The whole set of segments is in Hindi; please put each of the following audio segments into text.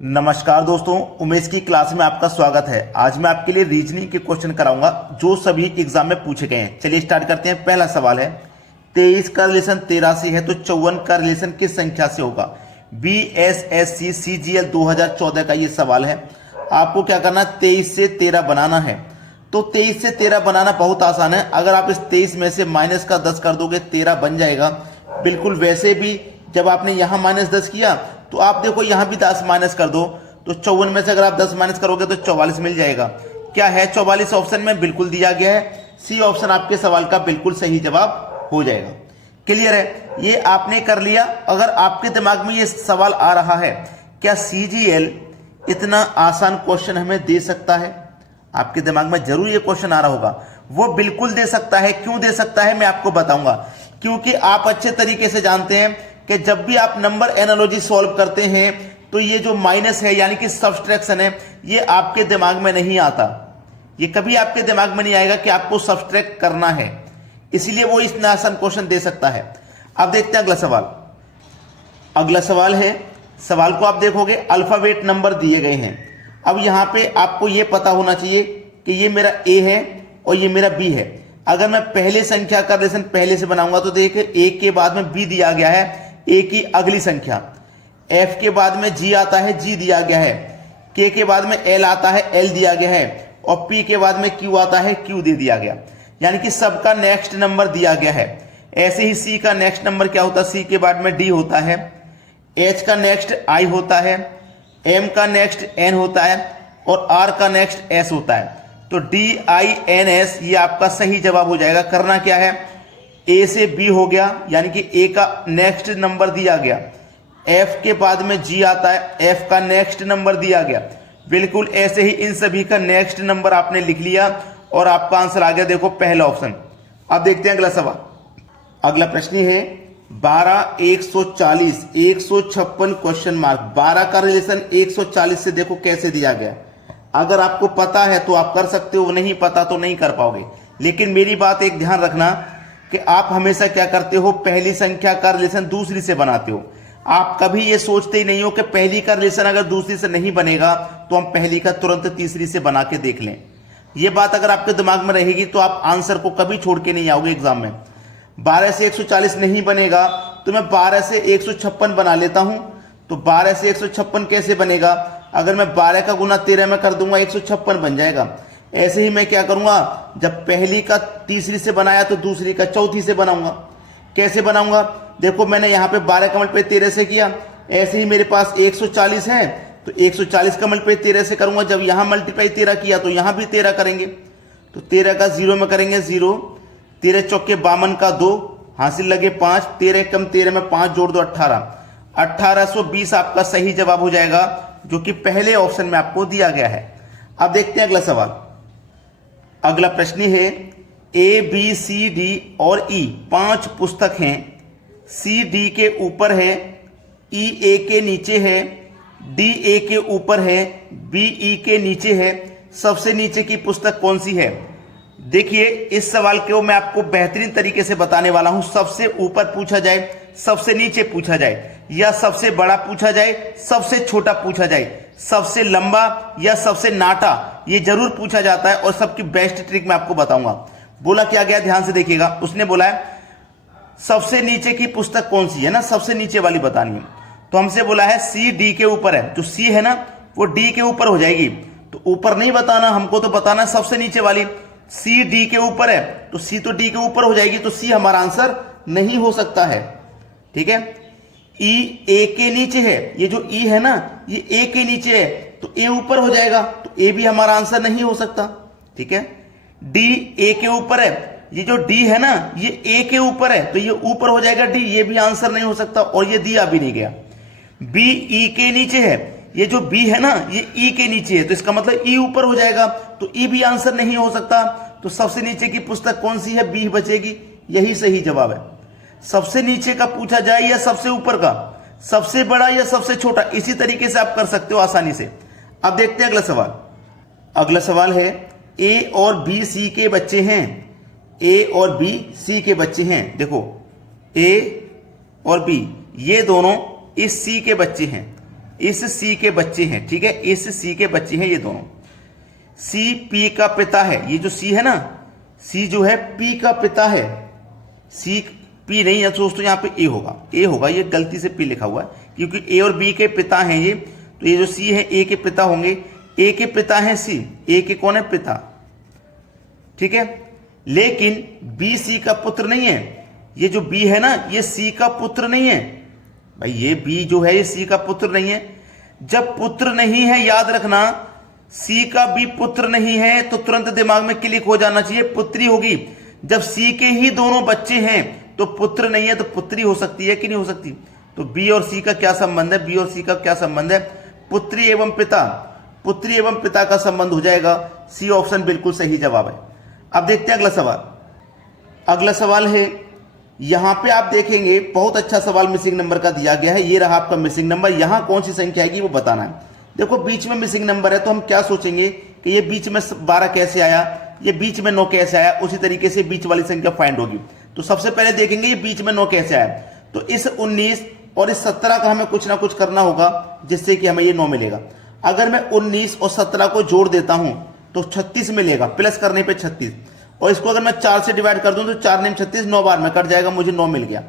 नमस्कार दोस्तों, उमेश की क्लास में आपका स्वागत है। आज मैं आपके लिए रीजनिंग के क्वेश्चन कराऊंगा जो सभी एग्जाम में पूछे गए हैं। चलिए स्टार्ट करते हैं। पहला सवाल है 23 का रिलेशन 13 से है तो 54 का रिलेशन किस संख्या से होगा। BSSC CGL 2014 का ये सवाल है। आपको क्या करना है, 23 से 13 बनाना है। तो 23 से 13 बनाना बहुत आसान है। अगर आप इस 23 में से माइनस का 10 कर दोगे 13 बन जाएगा। बिल्कुल वैसे भी जब आपने यहां -10 किया तो आप देखो यहां भी 10 माइनस कर दो तो 54 में से अगर आप 10 माइनस करोगे तो 44 मिल जाएगा। क्या है 44 ऑप्शन में बिल्कुल दिया गया है। सी ऑप्शन आपके सवाल का बिल्कुल सही जवाब हो जाएगा। क्लियर है, ये आपने कर लिया। अगर आपके दिमाग में ये सवाल आ रहा है क्या CGL इतना आसान क्वेश्चन हमें दे सकता है, आपके दिमाग में जरूर ये क्वेश्चन आ रहा होगा। वो बिल्कुल दे सकता है। क्यों दे सकता है मैं आपको बताऊंगा। क्योंकि आप अच्छे तरीके से जानते हैं कि जब भी आप नंबर एनालॉजी सॉल्व करते हैं तो ये जो माइनस है यानी कि सब्सट्रैक्शन है ये आपके दिमाग में नहीं आता। ये कभी आपके दिमाग में नहीं आएगा कि आपको सब्सट्रैक्ट करना है, इसलिए वो इतना आसान क्वेश्चन दे सकता है। अब देखते हैं अगला सवाल। अगला सवाल है, सवाल को आप देखोगे अल्फाबेट नंबर दिए गए हैं। अब यहां पे आपको ये पता होना चाहिए कि ये मेरा A है और ये मेरा B है। अगर मैं पहले संख्या का रिलेशन पहले से बनाऊंगा तो देखिए A के बाद में B दिया गया है, A की अगली संख्या। F के बाद में G आता है, G दिया गया है। K के बाद में L आता है, L दिया गया है। और P के बाद में Q आता है, Q दे दिया गया। यानी कि सबका नेक्स्ट नंबर दिया गया है। ऐसे ही C का नेक्स्ट नंबर क्या होता है, C के बाद में D होता है, H का नेक्स्ट I होता है, M का नेक्स्ट N होता है और R का नेक्स्ट S होता है। तो DINS ये आपका सही जवाब हो जाएगा। करना क्या है, A से B हो गया यानी कि A का नेक्स्ट नंबर दिया गया। F के बाद में G आता है, F का नेक्स्ट नंबर दिया गया। बिल्कुल ऐसे ही इन सभी का नेक्स्ट नंबर आपने लिख लिया और आपका आंसर आ गया। देखो पहला ऑप्शन। अब देखते हैं अगला सवाल। अगला प्रश्न है 12 140 156 क्वेश्चन मार्क। 12 का रिलेशन 140 से देखो कैसे दिया गया। अगर आपको पता है तो आप कर सकते हो, नहीं पता तो नहीं कर पाओगे। लेकिन मेरी बात एक ध्यान रखना कि आप हमेशा क्या करते हो, पहली संख्या का रिलेशन दूसरी से बनाते हो। आप कभी ये सोचते ही नहीं हो कि पहली का रिलेशन अगर दूसरी से नहीं बनेगा तो हम पहली का तुरंत तीसरी से बना के देख लें। ये बात अगर आपके दिमाग में रहेगी तो आप आंसर को कभी छोड़ के नहीं आओगे एग्जाम में। 12 से 140 नहीं बनेगा तो मैं 12 से 156 बना लेता हूं। तो 12 से 156 कैसे बनेगा, अगर मैं 12 का गुना 13 में कर दूंगा 156 बन जाएगा। ऐसे ही मैं क्या करूंगा, जब पहली का तीसरी से बनाया तो दूसरी का चौथी से बनाऊंगा। कैसे बनाऊंगा, देखो मैंने यहां पे 12 का मल्टीप्लाई 13 से किया। ऐसे ही मेरे पास 140 है तो 140 का मल्टीप्लाई 13 से करूंगा। जब यहां मल्टीप्लाई 13 किया तो यहां भी 13 करेंगे। तो 13 का 0 में करेंगे 0, 13 चौके 52 का 2 हासिल लगे 5, 13 कम 13 में 5 जोड़ दो 18, 1820 आपका सही जवाब हो जाएगा, जो कि पहले ऑप्शन में आपको दिया गया है। अब देखते हैं अगला सवाल। अगला प्रश्न है ABCD और E 5 पुस्तक हैं। CD के ऊपर है, EA के नीचे है, DA के ऊपर है, BE के नीचे है। सबसे नीचे की पुस्तक कौन सी है। देखिए इस सवाल को मैं आपको बेहतरीन तरीके से बताने वाला हूं। सबसे ऊपर पूछा जाए, सबसे नीचे पूछा जाए, या सबसे बड़ा पूछा जाए, सबसे छोटा पूछा जाए, सबसे लंबा या सबसे नाटा, ये जरूर पूछा जाता है। और सबकी बेस्ट ट्रिक मैं आपको बताऊंगा। बोला क्या गया, ध्यान से देखिएगा। उसने बोला है सबसे नीचे की पुस्तक कौन सी है ना, सबसे नीचे वाली बतानी है। तो हमसे बोला है C D के ऊपर है। जो C है ना वो D के ऊपर हो जाएगी। तो ऊपर नहीं बताना, हमको तो बताना है सबसे नीचे वाली। C D के ऊपर है तो C तो D के ऊपर हो जाएगी। तो C हमारा आंसर नहीं हो सकता है। ठीक है, E A के नीचे है। ये जो E है ना ये A के नीचे है तो A ऊपर हो जाएगा। तो A भी हमारा आंसर नहीं हो सकता। ठीक है, D A के ऊपर है। ये जो D है ना ये A के ऊपर है तो ये ऊपर हो जाएगा D, ये भी आंसर नहीं हो सकता और ये दिया भी नहीं गया। B E के नीचे है। ये जो B है ना ये E के नीचे है तो इसका मतलब E ऊपर हो जाएगा। तो E भी आंसर नहीं हो सकता। तो सबसे नीचे की पुस्तक कौन सी है, B बचेगी। यही सही जवाब है। सबसे नीचे का पूछा जाए या सबसे ऊपर का, सबसे बड़ा या सबसे छोटा, इसी तरीके से आप कर सकते हो आसानी से। अब देखते हैं अगला सवाल। अगला सवाल है A और B C के बच्चे हैं। A और B C के बच्चे हैं। देखो A और B ये दोनों इस C के बच्चे हैं। इस सी के बच्चे हैं, ठीक है, इस सी के बच्चे हैं ये दोनों। सी पी का पिता है, ये जो सी है ना, सी जो है पी का पिता है, सी पी नहीं है दोस्तों, यहाँ पे ए होगा, ए होगा, ये गलती से पी लिखा हुआ है क्योंकि ए और बी के पिता हैं ये, तो ये जो सी है ए के पिता होंगे, ए के पिता है सी, ए के कौन है पिता, ठीक है। लेकिन बी सी का पुत्र नहीं है, ये जो बी है ना ये सी का पुत्र नहीं है भाई, ये बी जो है ये सी का पुत्र नहीं है। जब पुत्र नहीं है, याद रखना, सी का बी पुत्र नहीं है तो तुरंत दिमाग में क्लिक हो जाना चाहिए, पुत्री होगी। जब सी के ही दोनों बच्चे हैं तो पुत्र नहीं है तो पुत्री हो सकती है कि नहीं हो सकती। तो बी और सी का क्या संबंध है, बी और सी का क्या संबंध है, पुत्री एवं पिता, पुत्री एवं पिता का संबंध हो जाएगा। सी ऑप्शन बिल्कुल सही जवाब है। अब देखते हैं अगला सवाल। अगला सवाल है, यहां पे आप देखेंगे बहुत अच्छा सवाल मिसिंग नंबर का दिया गया है, ये रहा आपका मिसिंग नंबर। यहां कौन सी संख्या आएगी वो बताना है। देखो बीच में मिसिंग नंबर है तो हम क्या सोचेंगे कि ये बीच में 12 कैसे आया, ये बीच में 9 कैसे आया, उसी तरीके से बीच वाली संख्या फाइंड होगी। तो सबसे पहले देखेंगे ये बीच में 9 कैसे आया, तो इस 19 और इस 17 का हमें कुछ ना कुछ करना होगा जिससे कि हमें ये 9 मिलेगा। अगर मैं 19 और 17 को जोड़ देता हूं तो 36 मिलेगा, प्लस करने पे 36, और इसको अगर मैं 4 से डिवाइड कर दूं तो 4 9 36, 9 बार में कट जाएगा, मुझे 9 मिल गया।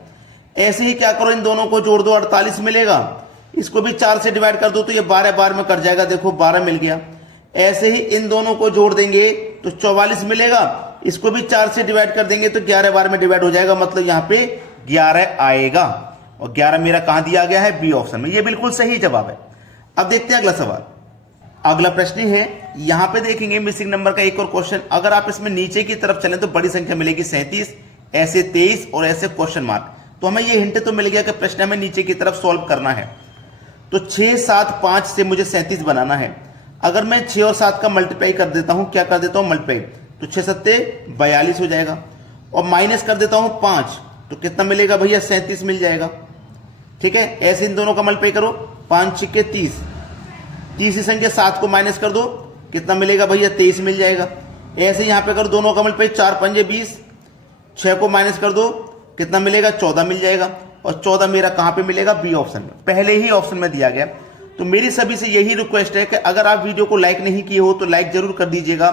ऐसे ही क्या करो, इन दोनों को जोड़ दो, 48 मिलेगा, इसको भी 4 से डिवाइड कर दो तो ये 12 बार में कट जाएगा, देखो 12 मिल गया। ऐसे ही इन दोनों को जोड़ देंगे तो 44 मिलेगा, इसको भी 4 से डिवाइड कर देंगे तो 11 बार में डिवाइड हो जाएगा, मतलब यहां पे 11 आएगा, और 11 मेरा कहां दिया गया है, बी ऑप्शन में। ये बिल्कुल सही जवाब है। अब देखते हैं अगला सवाल। अगला प्रश्न है, यहां पे देखेंगे मिसिंग नंबर का एक और क्वेश्चन। अगर आप इसमें नीचे की तरफ चलें तो बड़ी संख्या मिलेगी 37, ऐसे 23 और ऐसे क्वेश्चन मार्क। तो हमें ये हिंट तो मिल गया कि प्रश्न हमें नीचे की तरफ सॉल्व करना है। तो 6 7 5 से मुझे 37 बनाना है। अगर मैं 6 और 7 का मल्टीप्लाई कर देता हूं, क्या कर देता हूं मल्टीप्लाई, तो 6 7 42 हो जाएगा, और माइनस कर देता हूं 5 तो कितना मिलेगा भैया, 37 मिल जाएगा, ठीक है। ऐसे इन दोनों का मल्टीप्लाई करो, 5 6 30, तीसरी संख्या 7 को माइनस कर दो, कितना मिलेगा भैया, 23 मिल जाएगा। ऐसे यहां पे करो दोनों का मल्टीप्लाई, 4 5 20, 6 को माइनस कर दो, कितना मिलेगा, 14 मिल जाएगा, और 14 मेरा कहां पे मिलेगा, बी ऑप्शन में, पहले ही ऑप्शन में दिया गया। तो मेरी सभी से यही रिक्वेस्ट है कि अगर आप वीडियो को लाइक नहीं किए हो तो लाइक जरूर कर दीजिएगा,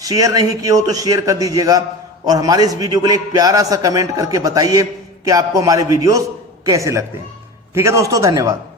शेयर नहीं किए हो तो शेयर कर दीजिएगा, और हमारे इस वीडियो के लिए एक प्यारा सा कमेंट करके बताइए कि आपको हमारे वीडियोस कैसे लगते हैं। ठीक है दोस्तों, धन्यवाद।